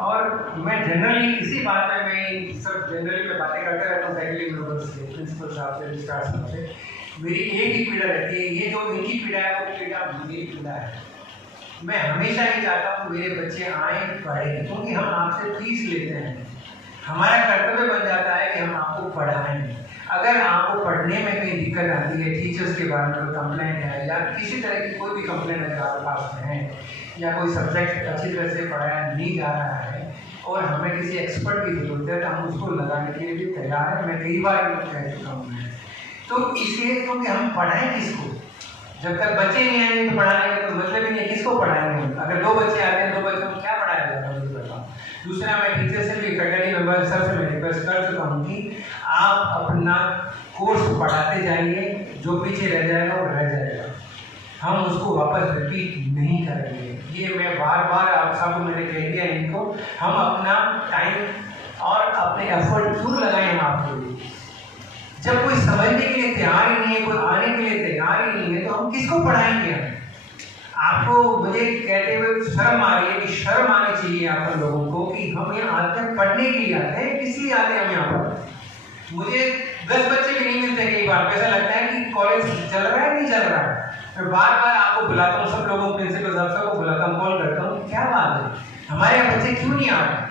और मैं जनरली इसी बात में मैं सब जनरली में बातें करते रहता हूँ फैकल्टी मेंबर्स से, प्रिंसिपल साहब से, रजिस्ट्रार साहब से। मेरी एक ही पीड़ा रहती है, ये जो इनकी पीड़ा है वो पीड़ा मेरी पीड़ा है। मैं हमेशा ये चाहता हूँ मेरे बच्चे आए पढ़ें, क्योंकि हम आपसे फीस लेते हैं, हमारा कर्तव्य बन जाता है कि हम आपको पढ़ाएं। अगर आपको पढ़ने में कहीं दिक्कत आती है, टीचर्स के बारे में कोई कंप्लेंट है या किसी तरह की कोई भी कंप्लेंट अगर आपके पास है, या कोई सब्जेक्ट अच्छी तरह से पढ़ाया नहीं जा रहा है और हमें किसी एक्सपर्ट की जरूरत है, तो हम उसको लगाने के लिए भी तैयार है। मैं कई बार कह चुका हूँ। तो इसलिए क्योंकि हम पढ़ाएं किसको, जब तक बच्चे नहीं आएंगे तो पढ़ाने का तो मतलब ही नहीं है, किसको पढ़ाएंगे हम? अगर 2 बच्चे आते हैं, 2 बच्चों को क्या पढ़ाया जाएगा? मुझे बताओ। दूसरा, मैं टीचर से भी, फैकल्टी मेंबर सबसे मैं रिक्वेस्ट कर चुका हूँ कि आप अपना कोर्स पढ़ाते जाइए, जो पीछे रह जाएगा वो रह जाएगा, हम उसको वापस रिपीट नहीं करेंगे। ये मैं बार बार आप सबको मैंने कह दिया इनको, हम अपना टाइम और अपने एफर्ट जरूर लगाएं हम आपके लिए। जब कोई समझने के लिए तैयार ही नहीं है, कोई आने के लिए तैयार ही नहीं है, तो हम किसको पढ़ाएंगे? आपको मुझे कहते हुए शर्म आ रही है कि शर्म आनी चाहिए आप लोगों को कि हम यहाँ आते हैं पढ़ने के लिए आते हैं, किस लिए आते हैं हम यहाँ पर? मुझे 10 बच्चे भी नहीं मिलते कई बार, ऐसा लगता है कि कॉलेज चल रहा है नहीं चल रहा है। मैं बार बार आपको बुलाता हूँ, सब लोगों प्रिंसिपल साहब सबको बुलाता हूँ, कॉल करता हूँ, क्या बात है हमारे यहाँ बच्चे क्यों नहीं आ रहे?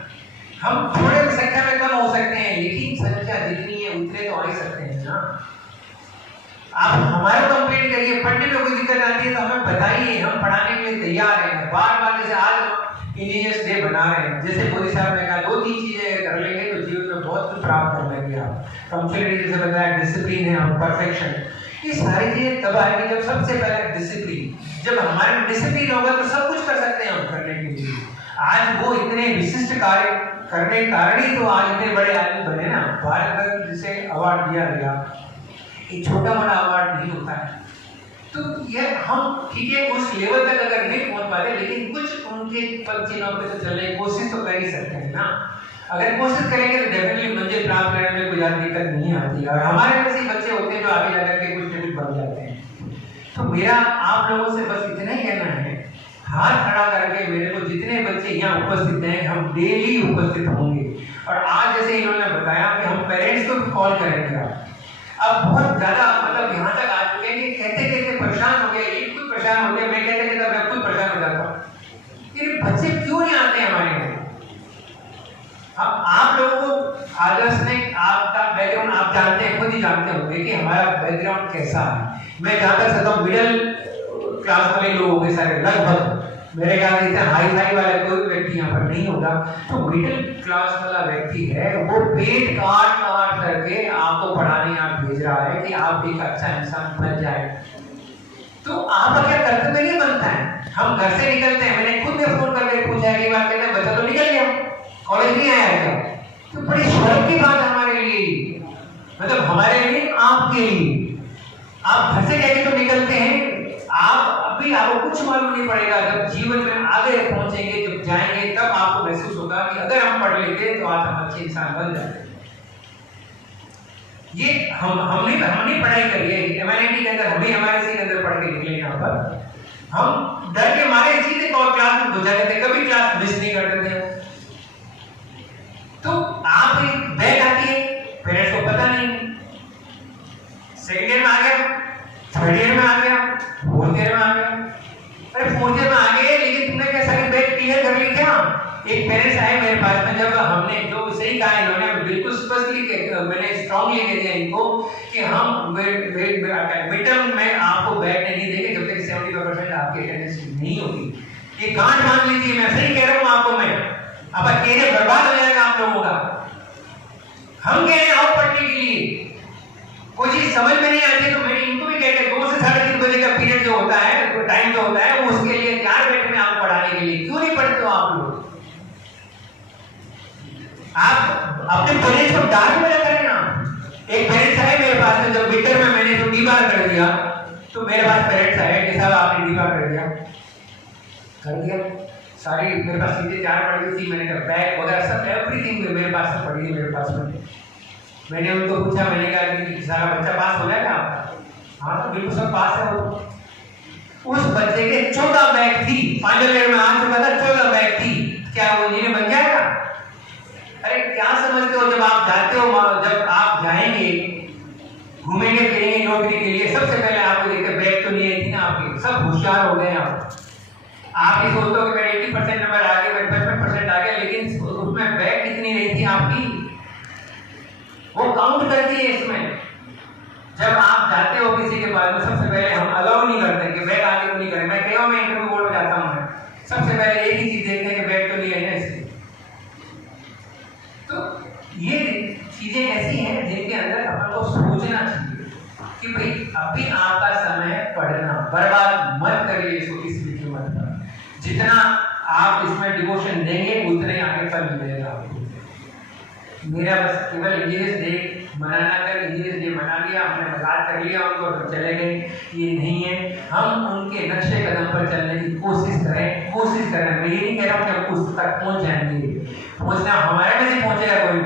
हम थोड़े संख्या में कम हो सकते हैं, लेकिन संख्या जितनी है उतने तो आ ही सकते हैं ना। आप हमारे कंप्लेंट करिए, पढ़ने में कोई दिक्कत आती है तो हमें बताइए, हम पढ़ाने के लिए तैयार हैं। बार बार जैसे आज इंजीनियर्स डे बना रहे हैं, जैसे मोदी साहब ने कहा 2-3 चीजें कर लेंगे तो जीवन में बहुत कुछ प्राप्त कर लेंगे आप। पंक्चुअलिटी जैसे बताया, डिसिप्लिन है, हम परफेक्शन, ये सारी चीजें तब आएगी जब सबसे पहले डिसिप्लिन, जब हमारे में डिसिप्लिन होगा तो सब कुछ कर सकते हैं हम करने के लिए। आज वो इतने विशिष्ट कार्य करने के कारण ही तो आज इतने बड़े आदमी बने ना। भारत रत्न जिसे अवार्ड दिया गया, एक छोटा बड़ा अवार्ड नहीं होता है। तो ये हम ठीक है उस लेवल तक अगर नहीं पहुंच पाते, लेकिन कुछ उनके पद चिन्हों पे तो चलने की कोशिश तो कर ही सकते हैं ना। अगर कोशिश करेंगे तो डेफिनेटली मंजिल प्राप्त करने में कोई ज़्यादा दिक्कत नहीं आती। और हमारे ऐसे बच्चे होते हैं जो आगे जाकर के कुछ न कुछ बन जाते हैं। तो मेरा आप लोगों से बस इतना ही कहना है, हाथ खड़ा करके मेरे को जितने बच्चे यहाँ उपस्थित हैं, हम डेली उपस्थित होंगे। और आज जैसे इन्होंने बताया कि हम पेरेंट्स को भी कॉल करेंगे। अब बहुत ज़्यादा मतलब यहाँ तक आ चुके हैं कि कहते कहते परेशान हो गए, एक खुद परेशान होते हैं, मैं कहते कहते मैं खुद परेशान हो जाता हूँ कि बच्चे क्यों नहीं आते हमारे यहाँ। अब आप लोगों को आदर्श ने आपका बैकग्राउंड आप जानते हैं, खुद ही जानते होंगे कि हमारा बैकग्राउंड कैसा है। मैं जहाँ तक सकता हूँ मिडिल क्लास वाले लोग होंगे सारे, लगभग मेरे ख्याल से हाई फाई वाला कोई व्यक्ति यहाँ पर नहीं होगा। तो मिडिल क्लास वाला व्यक्ति है, वो पेट काट काट करके आपको पढ़ाने यहाँ भेज रहा है कि आप एक अच्छा इंसान बन जाए। तो आपका क्या कर्तव्य नहीं बनता है? हम घर से निकलते हैं, मैंने खुद में फोन करके पूछा है, बात कहते हैं बच्चा तो निकल गया, कॉलेज नहीं आया क्या? तो बड़ी शर्म की बात हमारे लिए, मतलब हमारे लिए, आपके लिए। आप घर से कह के तो निकलते हैं, आप अभी आपको कुछ मालूम नहीं पड़ेगा। जब जीवन में आगे पहुंचेंगे, जब जाएंगे, तब आपको महसूस होगा कि अगर हम पढ़ लेते तो आज हम अच्छे इंसान बन जाते। ये हमने पढ़ाई करी है एमआईटी के अंदर, हमें हमारे इसी के अंदर पढ़ के निकले यहाँ पर। हम डर के मारे सीधे क्लास में घुस जाते थे, कभी क्लास मिस नहीं करते थे। तो आप एक बैग आती है, पेरेंट्स को पता नहीं, सेकेंड ईयर में आ गया, थर्ड ईयर में आ गया, फोर्थ ईयर में आ गया। अरे फोर्थ ईयर में आ गए, लेकिन तुमने क्या सारी बैग क्लियर कर ली क्या? एक पेरेंट्स आए मेरे पास में, जब हमने जो सही कहा इन्होंने, बिल्कुल स्पष्टली मैंने स्ट्रांगली कह दिया इनको कि हम मिड टर्म में आपको बैग नहीं देंगे जब तक 75% आपकी अटेंडेंस नहीं होगी। ये गांठ बांध लीजिए, मैं सही कह रहा हूँ आपको। मैं अब अकेले बर्बाद हो जाएगा आप लोगों का। हम कह रहे हैं आओ पढ़ने के लिए, कोई चीज समझ में नहीं आती तो मैंने इनको भी कहते हैं 2 से 3:30 बजे का पीरियड जो होता है, टाइम जो होता है, वो उसके लिए तैयार बैठे हैं आपको पढ़ाने के लिए। क्यों नहीं पढ़ते हो आप लोग? आप अपने पेरेंट्स को डांट में करें ना। एक पेरेंट्स आए मेरे पास में, जब विंटर में मैंने तो डीबार कर दिया, तो मेरे पास पेरेंट्स आए कि साहब आपने डीबार कर दिया सारी मेरे पास चीजें 4 पड़ गई थी। मैंने कहा बैग वगैरह सब एवरीथिंग मेरे पास से पड़ी है मेरे पास में। मैंने उनको पूछा, मैंने कहा कि सारा बच्चा पास हो गया क्या आपका? हाँ तो बिल्कुल सब पास है। वो उस बच्चे के 14 बैग थी, फाइनल ईयर में आ चुका था, 14 बैग थी। क्या वो इंजीनियर बन जाएगा? अरे क्या समझते हो, जब आप जाते हो, जब आप जाएंगे घूमेंगे फिरेंगे नौकरी के लिए, सबसे पहले आपको देखते बैग तो नहीं आई थी ना आपकी, सब होशियार हो गए आप ये सोचते हो कि मेरे 80% नंबर आ गए, मेरे 55% आ गए, लेकिन उसमें बैग कितनी रही थी आपकी, वो काउंट करती है इसमें। जब आप जाते हो किसी के पास में, सबसे पहले हम अलाउ नहीं करते कि बैग आगे नहीं करें। मैं कई बार मैं इंटरव्यू बोर्ड में जाता हूँ, सबसे पहले एक ही चीज देखते हैं कि बैग तो नहीं है ना इसलिए। तो ये चीजें ऐसी हैं जिनके अंदर अपन को सोचना चाहिए कि भाई अभी आपका समय पढ़ना, बर्बाद मत करिए इसको किसी भी कीमत पर। जितना आप इसमें डिवोशन देंगे उतने आगे फल मिलेगा आपको। मेरा बस केवल इंजीनियर्स डे मनाना कर, इंजीनियर्स डे मना लिया हमने, मजाक कर लिया उनको, तो चले गए, ये नहीं है। हम उनके नक्शे कदम पर चलने की कोशिश करें। मैं ये नहीं कह रहा हूँ कि हम उस तक पहुंच जाएंगे, पहुंचना हमारे में से पहुंचेगा कोई,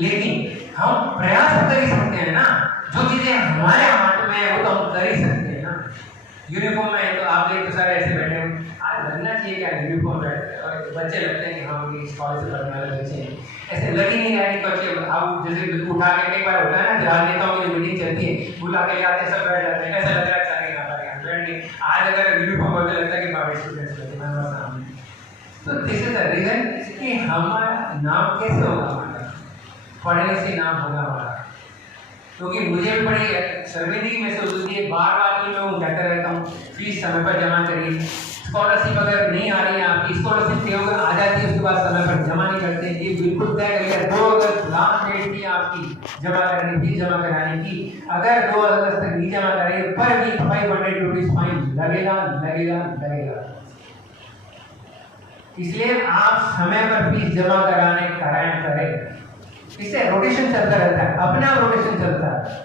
लेकिन हम प्रयास कर ही सकते हैं ना। जो चीजें हमारे हाथ में है वो तो हम कर ही सकते हैं ना। यूनिफॉर्म में तो आप देख तो सारे ऐसे बैठे हैं, आज लगना चाहिए क्या यूनिफॉर्म बच्चे लगते हैं कि हाँ ये इस कॉलेज से पढ़ने वाले बच्चे हैं, ऐसे लग ही नहीं रहा है कि बच्चे। आप जैसे उठा के कई बार होता है ना, राजनेताओं की मीटिंग चलती है, बुला के आते हैं, सब बैठ जाते हैं, ऐसा लग रहा है सारे यहाँ पर बैठ गए। आज अगर यूनिफॉर्म होता लगता है कि बाबा स्टूडेंट्स लगते हैं सामने। तो दिस इज द रीजन कि हमारा नाम कैसे होगा, हमारा पढ़ने से नाम होगा हमारा। क्योंकि मुझे भी बड़ी शर्मिंदगी महसूस होती है, बार मैं वो कहता रहता हूँ फीस समय पर जमा करिए। स्कॉलरशिप अगर नहीं आ रही है आपकी, स्कॉलरशिप आ जाती है उसके बाद समय पर जमा नहीं करते, ये बिल्कुल तय करिए। 2 अगस्त लास्ट डेट थी आपकी जमा करने फीस जमा कराने की, अगर 2 अगस्त तक नहीं जमा करें पर भी 500 रुपीज फाइन लगेगा। इसलिए आप समय पर फीस जमा कराएं। इससे रोटेशन चलता रहता है, अपने आप रोटेशन चलता है।